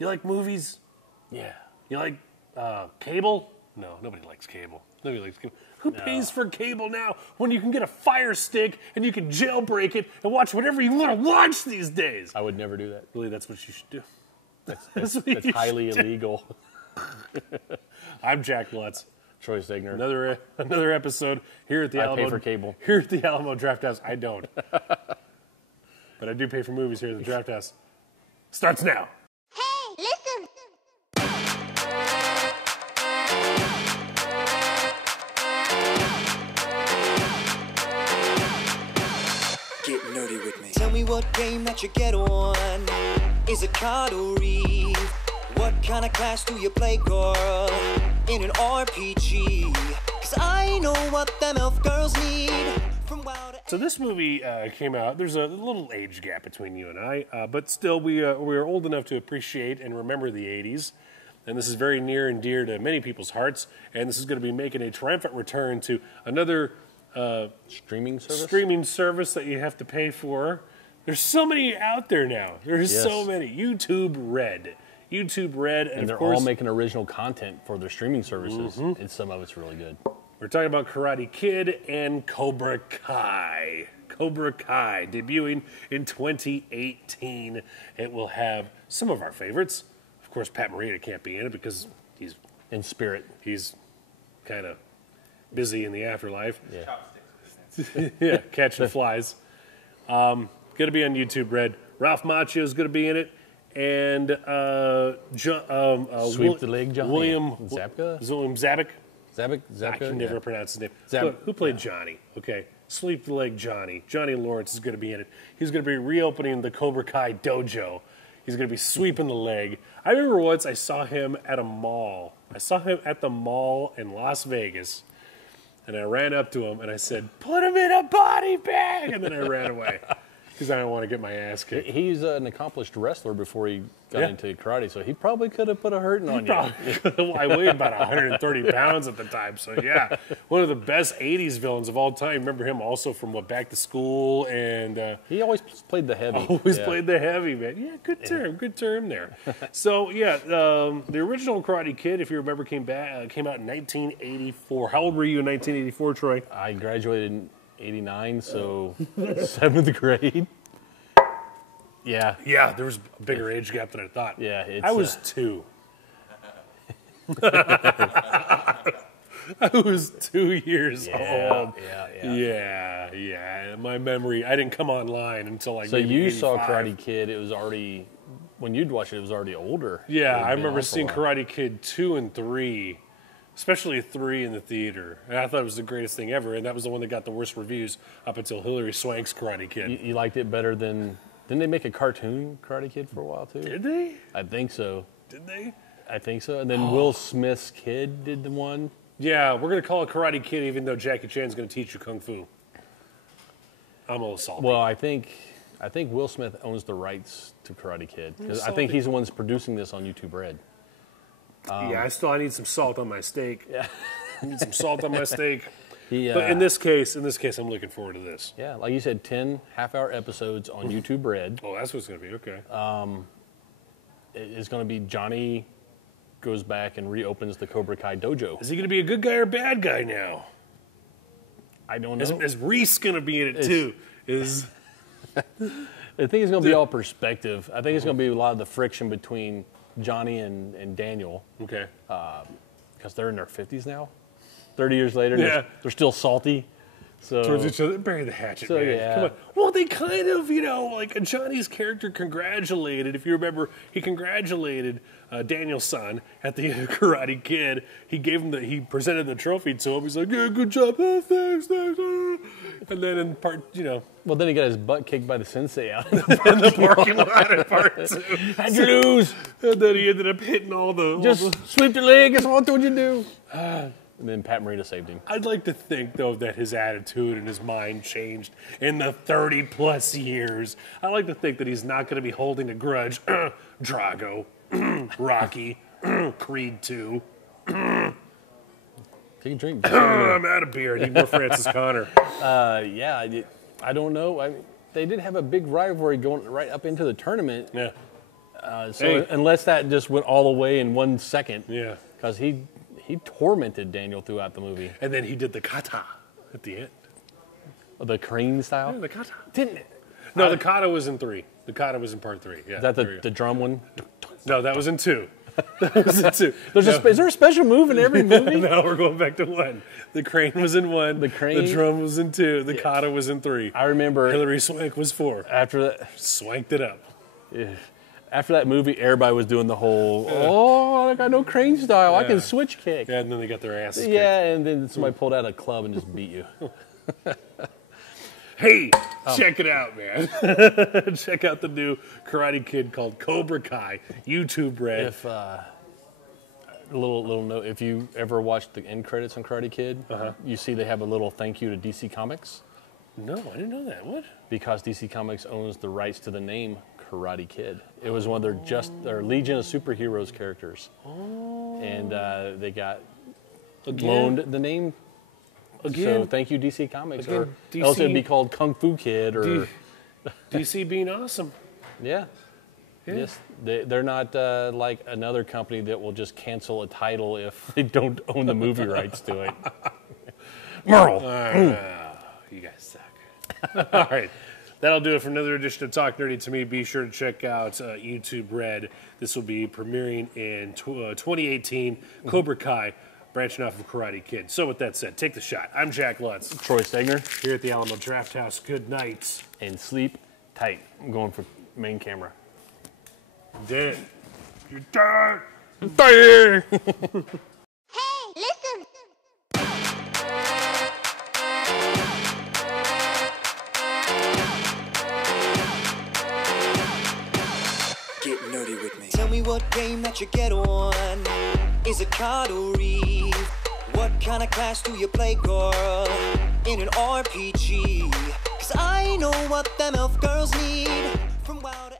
You like movies? Yeah. You like cable? No, nobody likes cable. Nobody likes cable. Who pays for cable now when you can get a Fire Stick and you can jailbreak it and watch whatever you want to watch these days? I would never do that. Really, that's what you should do. That's highly illegal. I'm Jack Lutz. Troy Stegner. Another episode here at the Alamo. I pay for cable. Here at the Alamo Draft House. I don't. But I do pay for movies here at the Draft House. Starts now. Hey, listen! Get nerdy with me. Tell me what game that you get on. Is it card or read? What kind of class do you play, girl? In an RPG? Cause I know what them elf girls need. From wild to... So this movie came out. There's a little age gap between you and I, but still we are old enough to appreciate and remember the 80s. And this is very near and dear to many people's hearts. And this is going to be making a triumphant return to another streaming service that you have to pay for. There's so many out there now. There's so many. YouTube Red, and they're all making original content for their streaming services, and some of it's really good. We're talking about Karate Kid and Cobra Kai. Cobra Kai, debuting in 2018. It will have some of our favorites. Of course, Pat Morita can't be in it because he's in spirit. He's kind of busy in the afterlife. Yeah, yeah, catching flies. Going to be on YouTube Red. Ralph Macchio is going to be in it. And Sweep the leg, Johnny. William Zabka? Zabka? I can never pronounce his name. Who played Johnny? Okay. Sweep the leg Johnny. Johnny Lawrence is going to be in it. He's going to be reopening the Cobra Kai dojo. He's going to be sweeping the leg. I remember once I saw him at a mall. I saw him at the mall in Las Vegas. And I ran up to him and I said, "Put him in a body bag!" And then I ran away. Because I don't want to get my ass kicked. He's an accomplished wrestler before he got into karate, so he probably could have put a hurting on you. I weighed about 130 pounds at the time, so yeah. One of the best 80s villains of all time. Remember him also from Back to School, and... he always played the heavy. Played the heavy, man. Yeah, good term there. So, yeah, the original Karate Kid, if you remember, came out in 1984. How old were you in 1984, Troy? I graduated in 89, so 7th grade. Yeah. Yeah, there was a bigger age gap than I thought. Yeah, I was 2. I was 2 years old. Yeah. My memory, I didn't come online until like maybe you 85. saw Karate Kid, it was already, when you'd watch it was already older. Yeah, I remember seeing Karate Kid 2 and 3. Especially 3 in the theater. And I thought it was the greatest thing ever, and that was the one that got the worst reviews up until Hilary Swank's Karate Kid. You liked it better than... Didn't they make a cartoon Karate Kid for a while, too? Did they? I think so. Did they? I think so. And then Will Smith's kid did the one. Yeah, we're going to call it Karate Kid even though Jackie Chan's going to teach you Kung Fu. I'm a little salty. Well, I think Will Smith owns the rights to Karate Kid. Because I think he's the one that's producing this on YouTube Red. Yeah, I need some salt on my steak. Yeah. I need some salt on my steak. But in this case, I'm looking forward to this. Yeah, like you said, 10 half-hour episodes on YouTube Red. Oh, that's what it's going to be. Okay. It's going to be Johnny goes back and reopens the Cobra Kai dojo. Is he going to be a good guy or bad guy now? I don't know. Is Reese going to be in it too? I think it's going to be all perspective. I think it's going to be a lot of the friction between Johnny and Daniel. Okay. Because they're in their 50s now. 30 years later, they're still salty. So towards each other, bury the hatchet, man. Yeah. Come on. Well, they kind of, like Johnny's character congratulated. If you remember, he congratulated Daniel's son at the end of Karate Kid. He gave him he presented the trophy to him. He's like, "Yeah, good job, thanks." And then in part, well, then he got his butt kicked by the sensei out in the parking lot in part 2. How'd you lose? And then he ended up hitting all the sweep the leg. That's what you do. And then Pat Morita saved him. I'd like to think, though, that his attitude and his mind changed in the 30-plus years. I like to think that he's not going to be holding a grudge. Drago, Rocky, Creed 2. Take a drink. I'm out of beer. I need more Francis Connor. I don't know. They did have a big rivalry going right up into the tournament. Yeah. Unless that just went all the way in 1 second. Yeah. Because he tormented Daniel throughout the movie. And then he did the kata at the end. The crane style? Yeah, the kata. Didn't No, the kata was in 3. The kata was in part 3. Yeah. Is that the drum one? No, that was in 2. That was in 2. Is there a special move in every movie? No, we're going back to 1. The crane was in 1. The drum was in 2. The kata was in 3. I remember Hillary Swank was 4. After that, Swanked it up. Yeah. After that movie, everybody was doing the whole, I got no crane style. I can switch kick. Yeah, and then they got their asses kicked. Yeah, and then somebody pulled out a club and just beat you. Hey, check it out, man. Check out the new Karate Kid called Cobra Kai, YouTube Red. If little note, if you ever watched the end credits on Karate Kid, you see they have a little thank you to DC Comics. No, I didn't know that. What? Because DC Comics owns the rights to the name Karate Kid. It was one of their Legion of Superheroes characters. Oh. And they got loaned the name. So thank you, DC Comics. Or DC, else it'd be called Kung Fu Kid. Or DC being awesome. Yeah. Yes, they're not like another company that will just cancel a title if they don't own the movie rights to it. Merle. You guys suck. All right. That'll do it for another edition of Talk Nerdy to Me. Be sure to check out YouTube Red. This will be premiering in 2018. Cobra Kai, branching off of Karate Kid. So with that said, take the shot. I'm Jack Lutz. Troy Stegner. Here at the Alamo Draft House. Good night. And sleep tight. I'm going for main camera. Dead. You're dead. Dead. Hey, listen. Get nerdy with me. Tell me what game that you get on. Is it card or read? What kind of class do you play, girl? In an RPG? 'Cause I know what them elf girls need. From WoW to